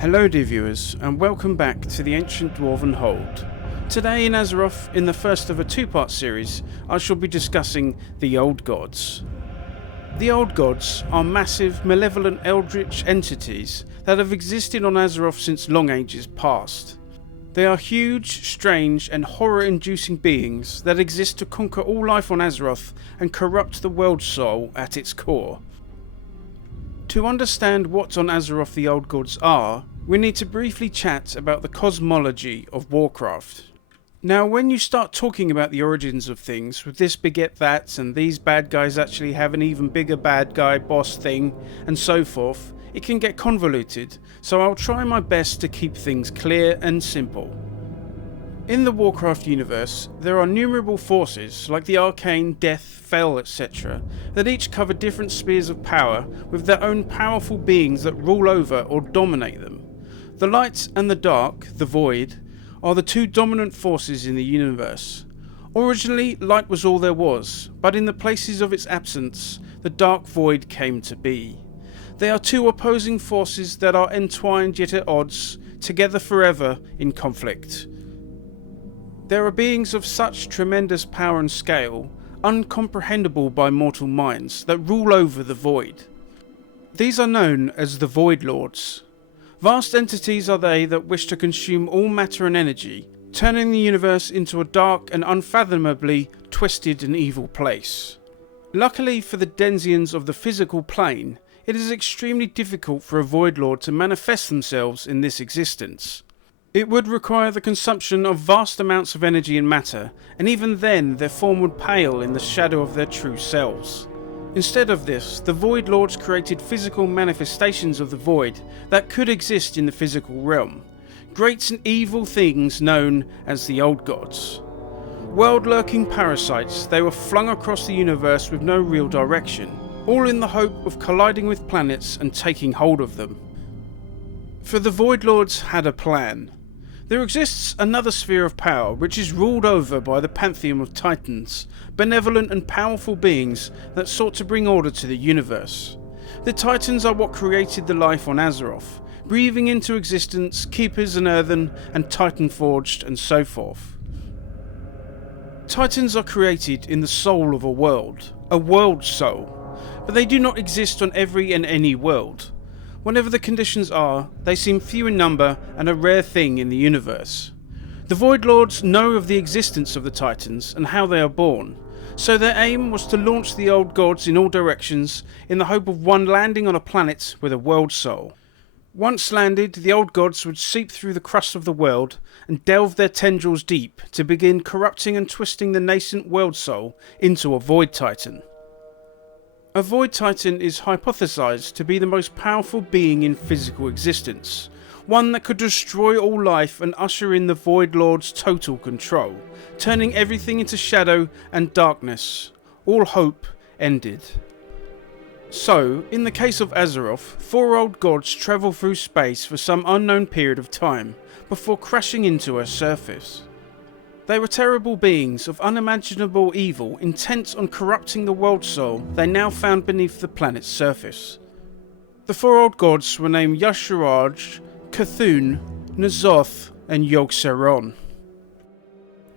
Hello dear viewers, and welcome back to the Ancient Dwarven Hold. Today in Azeroth, in the first of a two-part series, I shall be discussing the Old Gods. The Old Gods are massive, malevolent eldritch entities that have existed on Azeroth since long ages past. They are huge, strange and horror-inducing beings that exist to conquer all life on Azeroth and corrupt the world soul at its core. To understand what on Azeroth the Old Gods are, we need to briefly chat about the cosmology of Warcraft. Now, when you start talking about the origins of things, with this beget that, and these bad guys actually have an even bigger bad guy boss thing, and so forth, it can get convoluted, so I'll try my best to keep things clear and simple. In the Warcraft universe, there are numerable forces like the Arcane, Death, Fel, etc. that each cover different spheres of power with their own powerful beings that rule over or dominate them. The Light and the Dark, the Void, are the two dominant forces in the universe. Originally, light was all there was, but in the places of its absence, the Dark Void came to be. They are two opposing forces that are entwined yet at odds, together forever in conflict. There are beings of such tremendous power and scale, uncomprehendable by mortal minds, that rule over the Void. These are known as the Void Lords. Vast entities are they that wish to consume all matter and energy, turning the universe into a dark and unfathomably twisted and evil place. Luckily for the Denzians of the physical plane, it is extremely difficult for a Void Lord to manifest themselves in this existence. It would require the consumption of vast amounts of energy and matter, and even then their form would pale in the shadow of their true selves. Instead of this, the Void Lords created physical manifestations of the Void that could exist in the physical realm. Great and evil things known as the Old Gods. World-lurking parasites, they were flung across the universe with no real direction, all in the hope of colliding with planets and taking hold of them. For the Void Lords had a plan. There exists another sphere of power which is ruled over by the pantheon of Titans, benevolent and powerful beings that sought to bring order to the universe. The Titans are what created the life on Azeroth, breathing into existence Keepers and Earthen and Titan Forged and so forth. Titans are created in the soul of a world soul, but they do not exist on every and any world. Whenever the conditions are, they seem few in number and a rare thing in the universe. The Void Lords know of the existence of the Titans and how they are born, so their aim was to launch the Old Gods in all directions in the hope of one landing on a planet with a world soul. Once landed, the Old Gods would seep through the crust of the world and delve their tendrils deep to begin corrupting and twisting the nascent world soul into a Void Titan. A Void Titan is hypothesized to be the most powerful being in physical existence, one that could destroy all life and usher in the Void Lord's total control, turning everything into shadow and darkness. All hope ended. So, in the case of Azeroth, four Old Gods travel through space for some unknown period of time, before crashing into her surface. They were terrible beings of unimaginable evil, intent on corrupting the world soul they now found beneath the planet's surface. The four Old Gods were named Yogg-Saron, Cthulhu, N'Zoth and Yogg-Saron.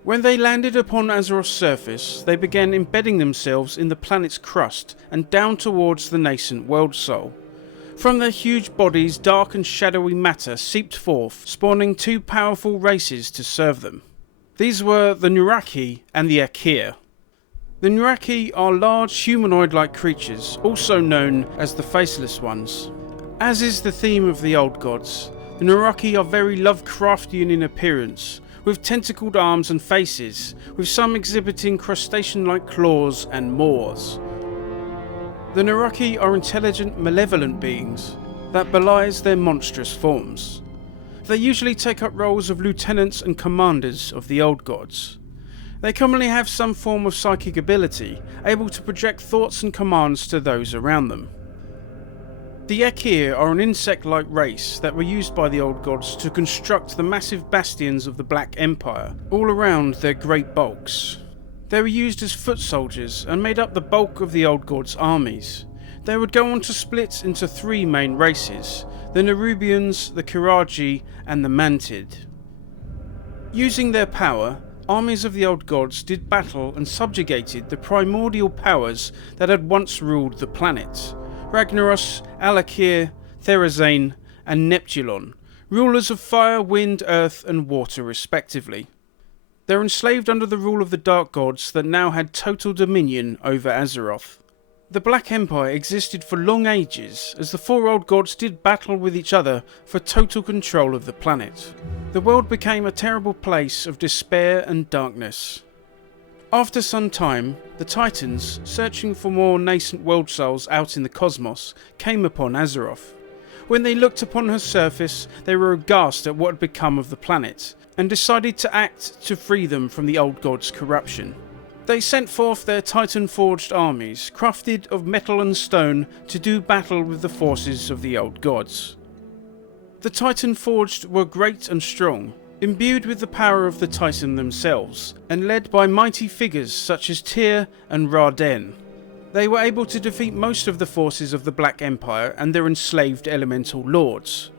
When they landed upon Azeroth's surface, they began embedding themselves in the planet's crust and down towards the nascent world soul. From their huge bodies, dark and shadowy matter seeped forth, spawning two powerful races to serve them. These were the Nuraki and the Akir. The Nuraki are large humanoid-like creatures, also known as the Faceless Ones. As is the theme of the Old Gods, the Nuraki are very Lovecraftian in appearance, with tentacled arms and faces, with some exhibiting crustacean-like claws and maws. The Nuraki are intelligent, malevolent beings that belies their monstrous forms. They usually take up roles of lieutenants and commanders of the Old Gods. They commonly have some form of psychic ability, able to project thoughts and commands to those around them. The Akir are an insect-like race that were used by the Old Gods to construct the massive bastions of the Black Empire, all around their great bulks. They were used as foot soldiers and made up the bulk of the Old Gods' armies. They would go on to split into three main races: the Nerubians, the Kiraji, and the Mantid. Using their power, armies of the old gods did battle and subjugated the primordial powers that had once ruled the planet: Ragnaros, Akir, Therazane, and Neptulon, rulers of fire, wind, earth, and water respectively. They were enslaved under the rule of the dark gods that now had total dominion over Azeroth. The Black Empire existed for long ages as the four old gods did battle with each other for total control of the planet. The world became a terrible place of despair and darkness. After some time, the Titans, searching for more nascent world souls out in the cosmos, came upon Azeroth. When they looked upon her surface, they were aghast at what had become of the planet, and decided to act to free them from the old gods' corruption. They sent forth their Titan-forged armies, crafted of metal and stone, to do battle with the forces of the old gods. The Titan-forged were great and strong, imbued with the power of the Titan themselves, and led by mighty figures such as Tyr and Raden. They were able to defeat most of the forces of the Black Empire and their enslaved elemental lords.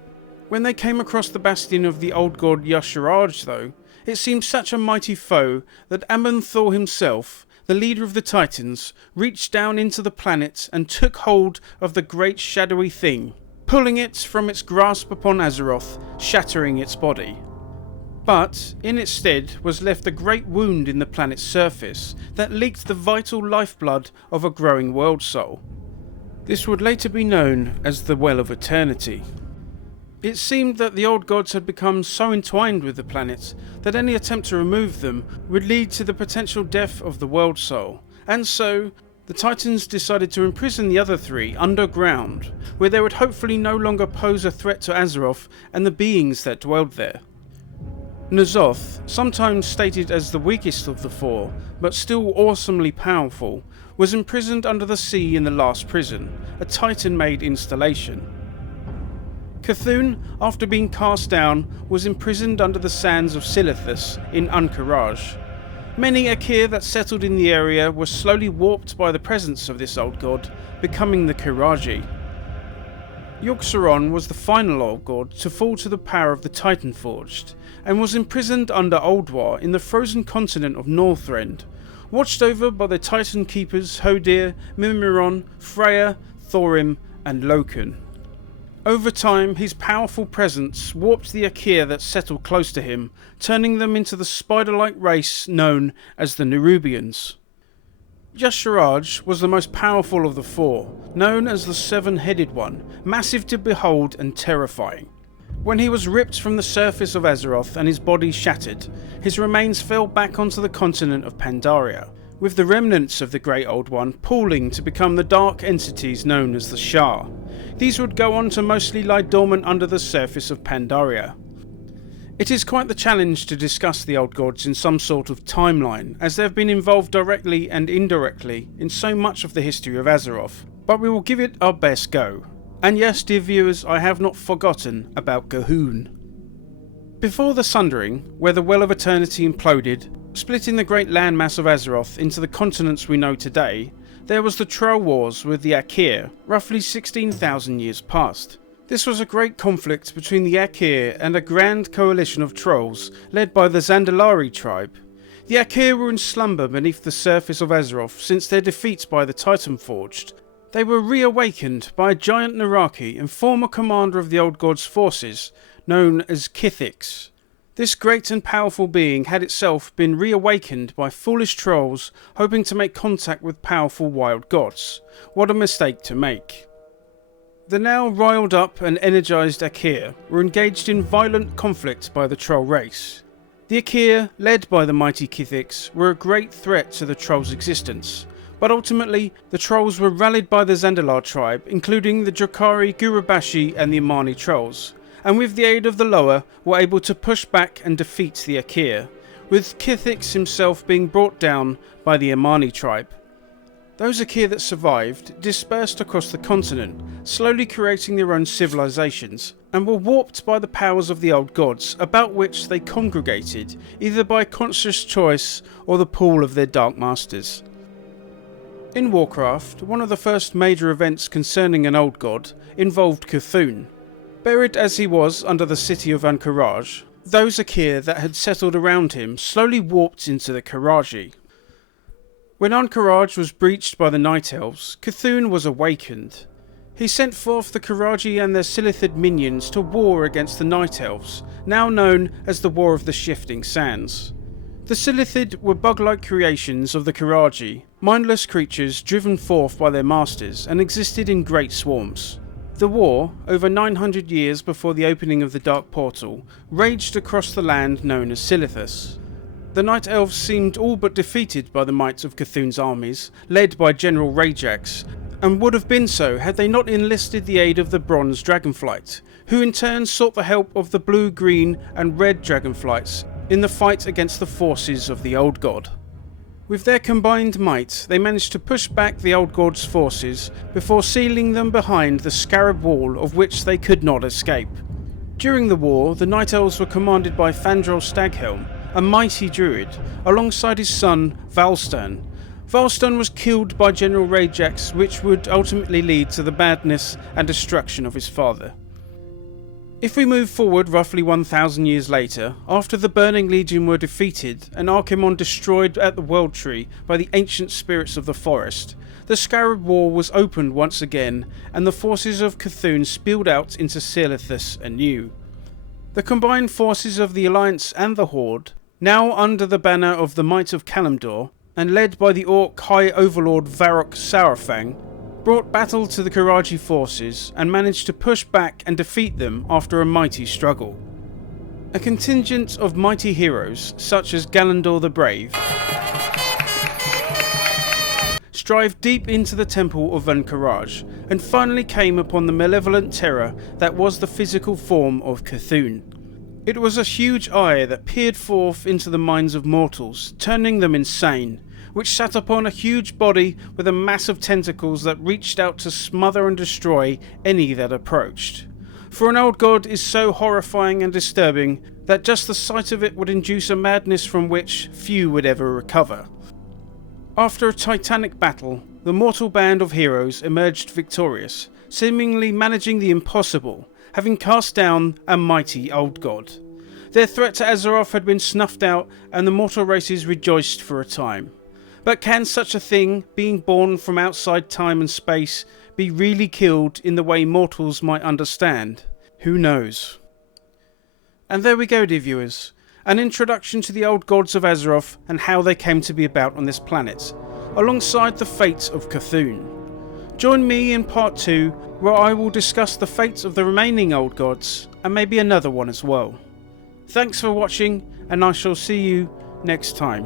When they came across the bastion of the old god Yogg-Saron, though, it seemed such a mighty foe that Amon-Thor himself, the leader of the Titans, reached down into the planet and took hold of the great shadowy thing, pulling it from its grasp upon Azeroth, shattering its body. But in its stead was left a great wound in the planet's surface that leaked the vital lifeblood of a growing world soul. This would later be known as the Well of Eternity. It seemed that the old gods had become so entwined with the planet that any attempt to remove them would lead to the potential death of the world soul, and so the Titans decided to imprison the other three underground, where they would hopefully no longer pose a threat to Azeroth and the beings that dwelled there. N'Zoth, sometimes stated as the weakest of the four, but still awesomely powerful, was imprisoned under the sea in the last prison, a Titan-made installation. Cthulhu, after being cast down, was imprisoned under the sands of Silithus in Unkaraj. Many Akir that settled in the area were slowly warped by the presence of this old god, becoming the Kiraji. Yogg-Saron was the final old god to fall to the power of the Titan-forged, and was imprisoned under Ulduar in the frozen continent of Northrend, watched over by the Titan keepers Hodir, Mimiron, Freya, Thorim, and Loken. Over time, his powerful presence warped the Akir that settled close to him, turning them into the spider-like race known as the Nerubians. Yogg-Saron was the most powerful of the four, known as the Seven-Headed One, massive to behold and terrifying. When he was ripped from the surface of Azeroth and his body shattered, his remains fell back onto the continent of Pandaria, with the remnants of the Great Old One pooling to become the dark entities known as the Shah. These would go on to mostly lie dormant under the surface of Pandaria. It is quite the challenge to discuss the old gods in some sort of timeline, as they have been involved directly and indirectly in so much of the history of Azeroth, but we will give it our best go. And yes, dear viewers, I have not forgotten about G'huun. Before the Sundering, where the Well of Eternity imploded, splitting the great landmass of Azeroth into the continents we know today, there was the Troll Wars with the Akir, roughly 16,000 years past. This was a great conflict between the Akir and a grand coalition of trolls led by the Zandalari tribe. The Akir were in slumber beneath the surface of Azeroth since their defeat by the Titan-forged. They were reawakened by a giant Naraki and former commander of the old gods' forces, known as Kithix. This great and powerful being had itself been reawakened by foolish trolls hoping to make contact with powerful wild gods. What a mistake to make. The now riled up and energised Akir were engaged in violent conflict by the troll race. The Akir, led by the mighty Kithix, were a great threat to the trolls' existence, but ultimately the trolls were rallied by the Zandalar tribe, including the Drakari, Gurubashi and the Imani trolls, and with the aid of the lower were able to push back and defeat the Akir, with Kithix himself being brought down by the Imani tribe. Those Akir that survived dispersed across the continent, slowly creating their own civilizations, and were warped by the powers of the old gods, about which they congregated, either by conscious choice or the pull of their dark masters. In Warcraft, one of the first major events concerning an old god involved Cthulhu. Buried as he was under the city of Anchorage, those Akir that had settled around him slowly warped into the Karaji. When Anchorage was breached by the Night Elves, Cthulhu was awakened. He sent forth the Karaji and their Silithid minions to war against the Night Elves, now known as the War of the Shifting Sands. The Silithid were bug-like creations of the Karaji, mindless creatures driven forth by their masters, and existed in great swarms. The war, over 900 years before the opening of the Dark Portal, raged across the land known as Silithus. The Night Elves seemed all but defeated by the might of Cthulhu's armies, led by General Rajax, and would have been so had they not enlisted the aid of the Bronze Dragonflight, who in turn sought the help of the Blue, Green and Red Dragonflights in the fight against the forces of the Old God. With their combined might, they managed to push back the Old God's forces before sealing them behind the Scarab Wall of which they could not escape. During the war, the Night Elves were commanded by Fandral Staghelm, a mighty druid, alongside his son Valstan. Valstan was killed by General Rajax, which would ultimately lead to the madness and destruction of his father. If we move forward roughly 1000 years later, after the Burning Legion were defeated and Archimonde destroyed at the World Tree by the ancient spirits of the forest, the Scarab War was opened once again and the forces of Cthulhu spilled out into Silithus anew. The combined forces of the Alliance and the Horde, now under the banner of the Might of Kalimdor, and led by the Orc High Overlord Varrock Saurfang, brought battle to the Karaji forces and managed to push back and defeat them after a mighty struggle. A contingent of mighty heroes, such as Galandor the Brave, strived deep into the temple of Anchorage and finally came upon the malevolent terror that was the physical form of Cthulhu. It was a huge eye that peered forth into the minds of mortals, turning them insane, which sat upon a huge body with a mass of tentacles that reached out to smother and destroy any that approached. For an old god is so horrifying and disturbing that just the sight of it would induce a madness from which few would ever recover. After a titanic battle, the mortal band of heroes emerged victorious, seemingly managing the impossible, having cast down a mighty old god. Their threat to Azeroth had been snuffed out and the mortal races rejoiced for a time. But can such a thing, being born from outside time and space, be really killed in the way mortals might understand? Who knows? And there we go, dear viewers. An introduction to the old gods of Azeroth and how they came to be about on this planet, alongside the fate of Cthulhu. Join me in part 2, where I will discuss the fates of the remaining old gods, and maybe another one as well. Thanks for watching, and I shall see you next time.